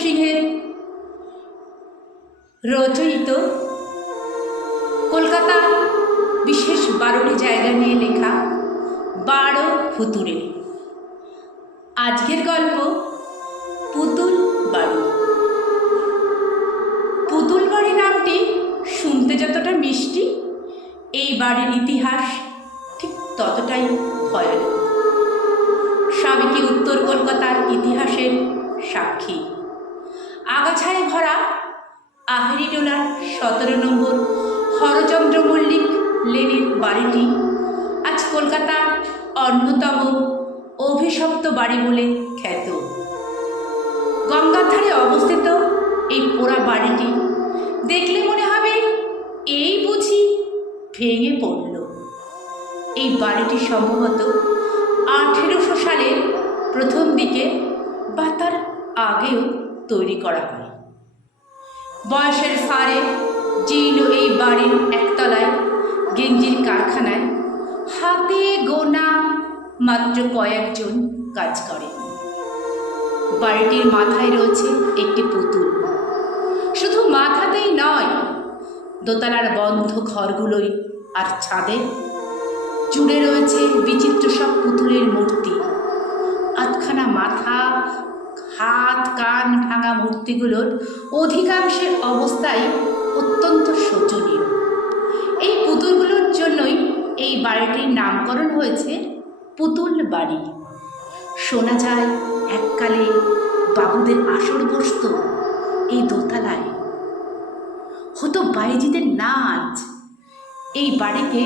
সিংহের রচয়িত কলকাতার বিশেষ 12টি জায়গা নিয়ে লেখা 12 ভুতুড়ে। আজকের গল্প পুতুল বাড়ি। পুতুল বাড়ি নামটি শুনতে যতটা মিষ্টি, এই বাড়ির ইতিহাস ঠিক ততটাই ভয়ানক। সাবেকি উত্তর কলকাতার ইতিহাসের সাক্ষী। আগাছায় ভরা আহেরিটোলার 17 নম্বর হরচন্দ্র মল্লিক লেনের বাড়িটি আজ কলকাতার অন্যতম অভিশপ্ত বাড়ি বলে খ্যাত। গঙ্গার ধারে অবস্থিত এই পোড়া বাড়িটি দেখলে মনে হবে এই বুঝি ভেঙে পড়ল। এই বাড়িটি সম্ভবত 1800 সালের প্রথম দিকে বা তার আগেও তৈরি করা হয়। বয়সের ফারে জীর্ণ এই বাড়ির একতলায় গেঞ্জির কারখানায় হাতে গোনা মাত্র কয়েকজন কাজ করে। বাড়িটির মাথায় রয়েছে একটি পুতুল। শুধু মাথাতেই নয়, দোতলার বন্ধ ঘরগুলোই আর ছাদে জুড়ে রয়েছে বিচিত্র সব পুতুলের মূর্তি। আধখানা মাথা, হাত, কান ভাঙা মূর্তিগুলোর অধিকাংশের অবস্থাই অত্যন্ত শোচনীয়। এই পুতুলগুলোর জন্যই এই বাড়িটির নামকরণ হয়েছে পুতুল বাড়ি। শোনা যায় এককালে বাবুদের আসর বসত এই দোতলায়, হতো বাইজিদের নাচ। এই বাড়িতে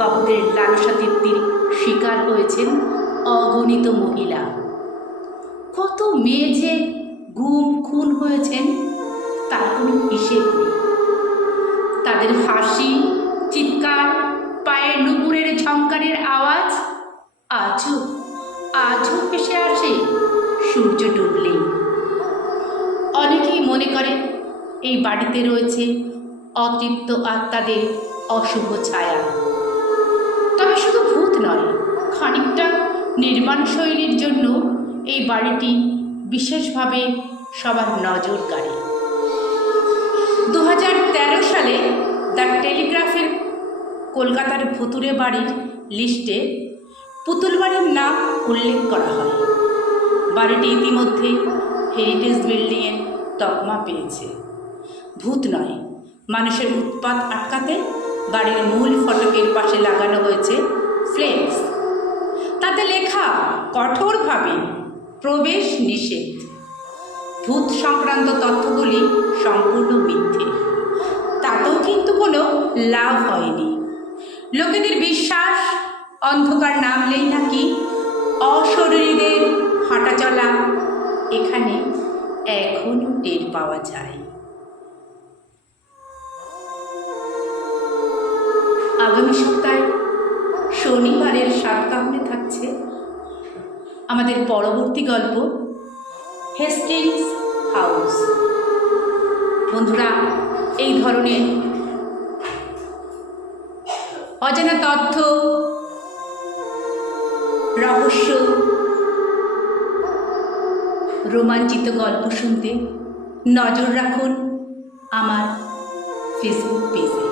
বাবুদের লালসা তৃপ্তির শিকার হয়েছেন অগণিত মহিলা। কত মেয়ে যে গুম খুন হয়েছেন তার কোনো হিসেব নেই। তাদের হাসি, চিৎকার, পায়ের নুপুরের ঝংকারের আওয়াজ আজও ভেসে আসে সূর্য ডুবলেই। অনেকেই মনে করে এই বাড়িতে রয়েছে অতৃপ্ত আত্মাদের অশুভ ছায়া। তবে শুধু ভূত নয়, খানিকটা নির্মাণ শৈলীর জন্য এই বাড়িটি বিশেষভাবে সবার নজর কাড়ে। 2013 সালে দ্য টেলিগ্রাফের কলকাতার ভুতুড়ে বাড়ির লিস্টে পুতুল বাড়ির নাম উল্লেখ করা হয়। বাড়িটি ইতিমধ্যে হেরিটেজ বিল্ডিংয়ের তকমা পেয়েছে। ভূত নয়, মানুষের উৎপাত আটকাতে বাড়ির মূল ফটকের পাশে লাগানো হয়েছে ফ্লেক্স। তাতে লেখা কঠোরভাবে প্রবেশ নিষেধ। ভূত সংক্রান্ত তথ্যগুলি সম্পূর্ণ মিথ্যে। তাতেও কিন্তু কোনো লাভ হয়নি। লোকেদের বিশ্বাস, অন্ধকার নামলেই নাকি অশরীরীদের হাঁটাচলা এখানে এখনও টের পাওয়া যায়। আগামী সপ্তাহে শনিবারের সাতকাহনে থাকছে আমাদের পরবর্তী গল্প হেস্টিংস হাউস। বন্ধুরা, এই ধরনের অজানা তথ্য, রহস্য, রোমাঞ্চিত গল্প শুনতে নজর রাখুন আমার ফেসবুক পেজে।